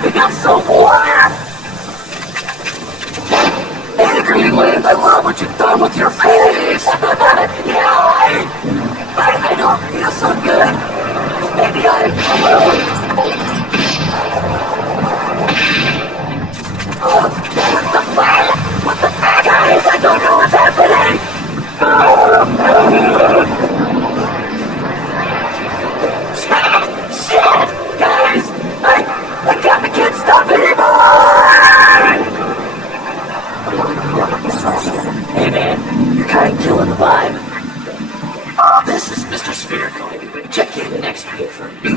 feels so warm! Hey, Greenland, I love what you've done with your face! Yeah, I don't feel so good. Maybe I'm what the fuck? What the fuck, guys? I don't know what's happening! Shit! Guys! I can't stop anymore! Hey man, you're kinda killing the vibe. This is MrSpherical. Check in next week for new